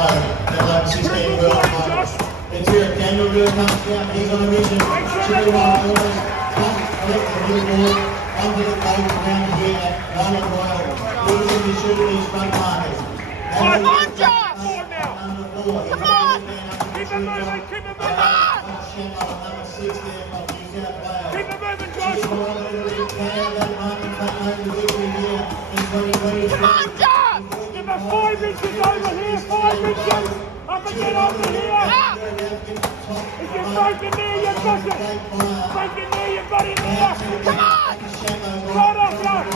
That like 16 world finals. Let's hear it. Daniel Good comes down. He's on a mission. Chicken Wild Orders. Collect the leaderboard. Onto the page around here at Roland Royal. These are the shooters front markers. Come on, Josh! Number 4. Come on! Keep it moving, keep it moving! Number 6 there from New South Wales. Keep it moving, Josh! Come on, Josh! Give us 5 inches over here, 5 inches! Up again over here! If you're breaking near, you push it! Breaking near, you buddy near! Come on! Right off, Josh!